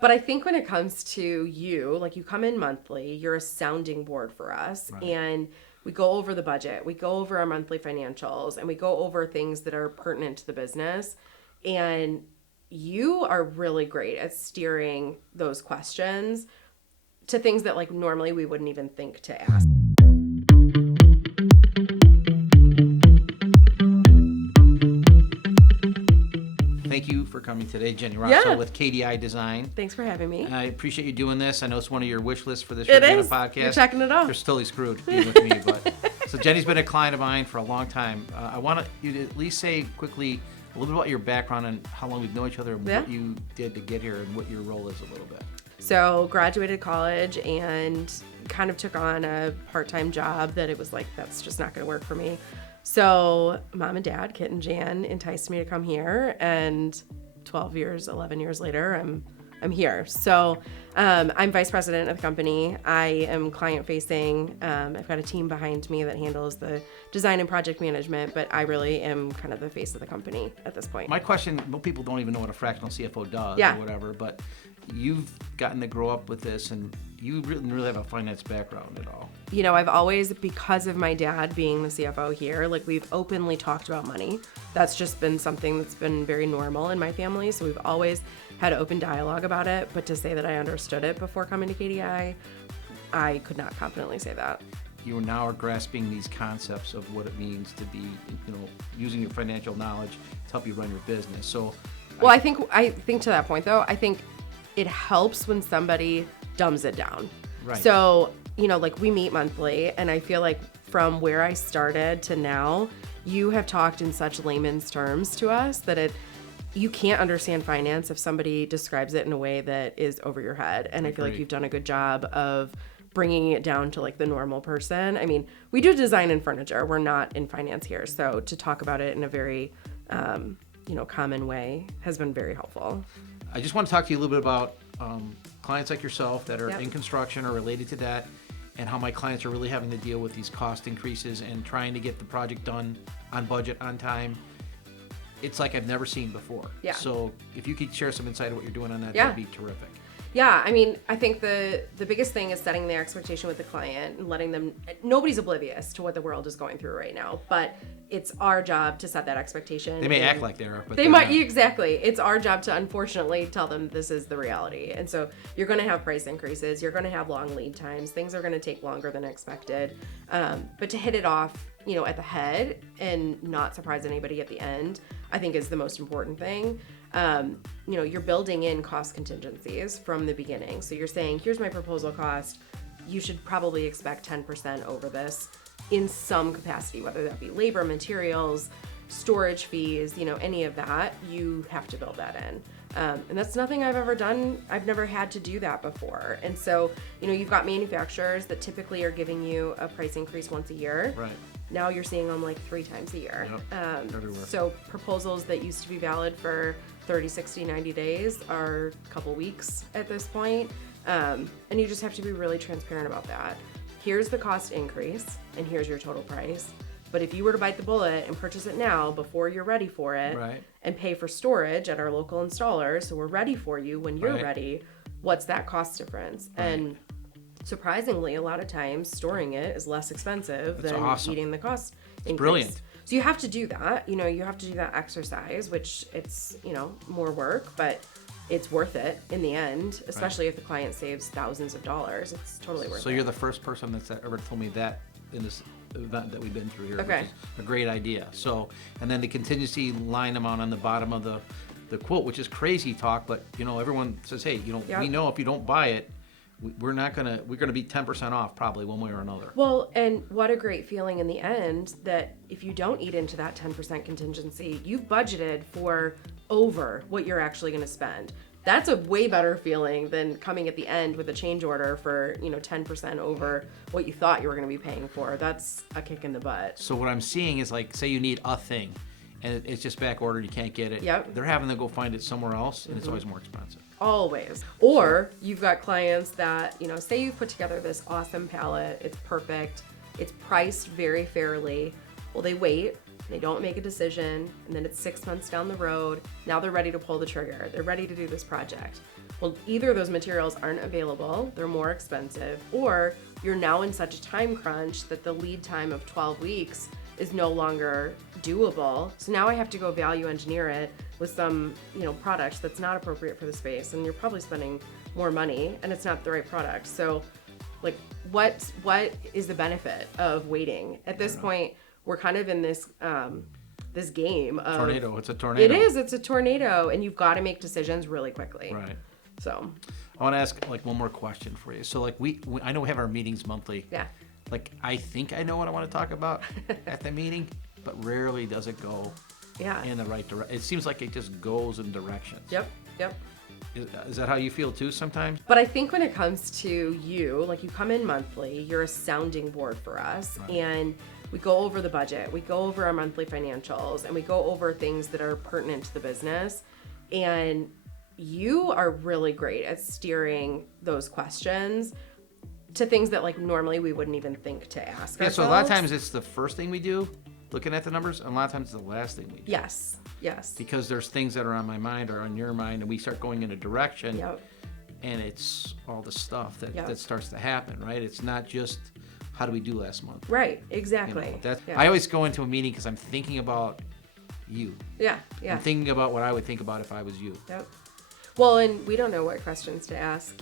But I think when it comes to you, like you come in monthly, you're a sounding board for us. Right. And we go over the budget, we go over our monthly financials, and we go over things that are pertinent to the business. And you are really great at steering those questions to things that like normally we wouldn't even think to ask. Thank you for coming today, Jenny Rosso Yeah. with KDI Design. Thanks for having me. I appreciate you doing this. I know it's one of your wish lists for this It Regina is. podcast. You're checking it off. You're totally screwed being with me. But so Jenny's been a client of mine for a long time. I want you to at least say quickly a little bit about your background and how long we've known each other and what you did to get here and what your role is a little bit. So graduated college and kind of took on a part-time job that it was like, that's just not going to work for me. So mom and dad, Kit and Jan, enticed me to come here, and 11 years later, I'm here. So I'm vice president of the company. I am client facing. I've got a team behind me that handles the design and project management, but I really am kind of the face of the company at this point. My question, most people don't even know what a fractional CFO does or whatever, but you've gotten to grow up with this and you didn't really have a finance background at all. You know, I've always, because of my dad being the CFO here, like we've openly talked about money. That's just been something that's been very normal in my family. So we've always had open dialogue about it. But to say that I understood it before coming to KDI, I could not confidently say that. You now are grasping these concepts of what it means to be, using your financial knowledge to help you run your business. So, well, I think to that point though, I think it helps when somebody dumbs it down. Right. So, like we meet monthly, and I feel like from where I started to now, you have talked in such layman's terms to us that you can't understand finance if somebody describes it in a way that is over your head. And I feel like you've done a good job of bringing it down to like the normal person. I mean, we do design and furniture. We're not in finance here. So to talk about it in a very, common way has been very helpful. I just want to talk to you a little bit about clients like yourself that are in construction or related to that, and how my clients are really having to deal with these cost increases and trying to get the project done on budget, on time. It's like I've never seen before. Yeah. So if you could share some insight of what you're doing on that, that'd be terrific. Yeah, I mean, I think the biggest thing is setting the expectation with the client and letting them, nobody's oblivious to what the world is going through right now, but it's our job to set that expectation. They may act like they are, but they might, exactly. It's our job to unfortunately tell them this is the reality. And so you're going to have price increases, you're going to have long lead times, things are going to take longer than expected. But to hit it off, at the head and not surprise anybody at the end, I think is the most important thing. You're building in cost contingencies from the beginning. So you're saying, here's my proposal cost. You should probably expect 10% over this in some capacity, whether that be labor, materials, storage fees, any of that, you have to build that in. And that's nothing I've ever done. I've never had to do that before. And so, you've got manufacturers that typically are giving you a price increase once a year. Right. Now you're seeing them like 3 times a year. Yep, everywhere. So proposals that used to be valid for 30, 60, 90 days are a couple weeks at this point. And you just have to be really transparent about that. Here's the cost increase, and here's your total price. But if you were to bite the bullet and purchase it now before you're ready for it, and pay for storage at our local installer, so we're ready for you when you're ready, what's that cost difference? And surprisingly, a lot of times storing it is less expensive than eating the cost increase. Brilliant. So you have to do that. You have to do that exercise, which it's, more work, but it's worth it in the end, especially if the client saves thousands of dollars. It's totally worth it. So you're the first person that's ever told me that in this event that we've been through here, which is a great idea. So, and then the contingency line amount on the bottom of the quote, which is crazy talk, but everyone says, hey, we know if you don't buy it, we're gonna be 10% off probably one way or another. Well, and what a great feeling in the end that if you don't eat into that 10% contingency, you've budgeted for over what you're actually going to spend. That's a way better feeling than coming at the end with a change order for 10% over what you thought you were going to be paying for. That's a kick in the butt. So what I'm seeing is, like, say you need a thing and it's just back ordered, you can't get it. Yep. They're having to go find it somewhere else, and it's always more expensive. Always. Or you've got clients that, say you've put together this awesome palette, it's perfect, it's priced very fairly. Well, they wait, they don't make a decision, and then it's 6 months down the road. Now they're ready to pull the trigger. They're ready to do this project. Well, either those materials aren't available, they're more expensive, or you're now in such a time crunch that the lead time of 12 weeks is no longer doable. So now I have to go value engineer it with some, product that's not appropriate for the space, and you're probably spending more money and it's not the right product. So like what is the benefit of waiting? At this point, we're kind of in this this game of tornado. It's a tornado. It's a tornado, and you've got to make decisions really quickly. Right. So I want to ask like one more question for you. So like we I know we have our meetings monthly. yeah. Like I think I know what I want to talk about at the meeting, but rarely does it go in the right direction. It seems like it just goes in directions. Yep. Is that how you feel too sometimes? But I think when it comes to you, like you come in monthly, you're a sounding board for us. Right. And we go over the budget, we go over our monthly financials, and we go over things that are pertinent to the business. And you are really great at steering those questions to things that like normally we wouldn't even think to ask ourselves. So a lot of times it's the first thing we do, looking at the numbers, and a lot of times it's the last thing we do. Yes. Because there's things that are on my mind or on your mind, and we start going in a direction, Yep. and it's all the stuff that starts to happen, right? It's not just how do we do last month. Right, exactly. I always go into a meeting because I'm thinking about you. Yeah. I'm thinking about what I would think about if I was you. Yep. Well, and we don't know what questions to ask.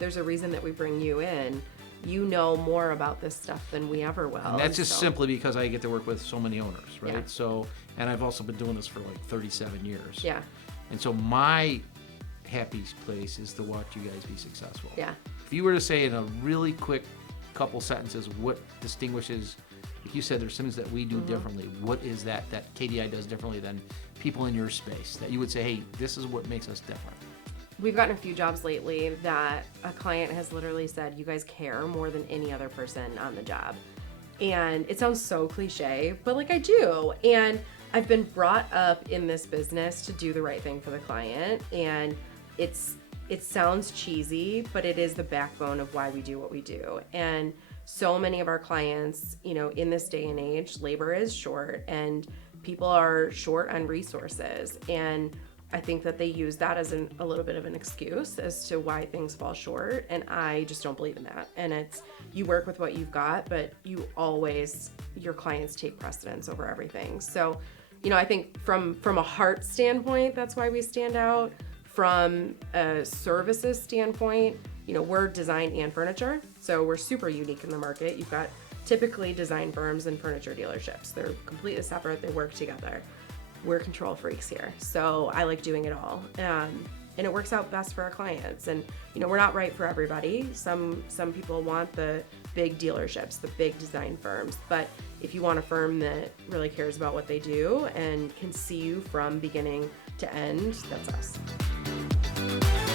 There's a reason that we bring you in. You know more about this stuff than we ever will. And that's just simply because I get to work with so many owners, right? Yeah. So, and I've also been doing this for like 37 years. Yeah. And so my happy place is to watch you guys be successful. Yeah. If you were to say in a really quick couple sentences what distinguishes, like you said, there's things that we do differently. What is that KDI does differently than people in your space that you would say, hey, this is what makes us different? We've gotten a few jobs lately that a client has literally said, you guys care more than any other person on the job. And it sounds so cliche, but like I do. And I've been brought up in this business to do the right thing for the client. And it sounds cheesy, but it is the backbone of why we do what we do. And so many of our clients, in this day and age, labor is short and people are short on resources. And I think that they use that as a little bit of an excuse as to why things fall short, and I just don't believe in that. And it's, you work with what you've got, but your clients take precedence over everything. So, I think from a heart standpoint, that's why we stand out. From a services standpoint, we're design and furniture, so we're super unique in the market. You've got typically design firms and furniture dealerships. They're completely separate, they work together. We're control freaks here, so I like doing it all, and it works out best for our clients. And we're not right for everybody. Some people want the big dealerships, the big design firms, but if you want a firm that really cares about what they do and can see you from beginning to end, that's us.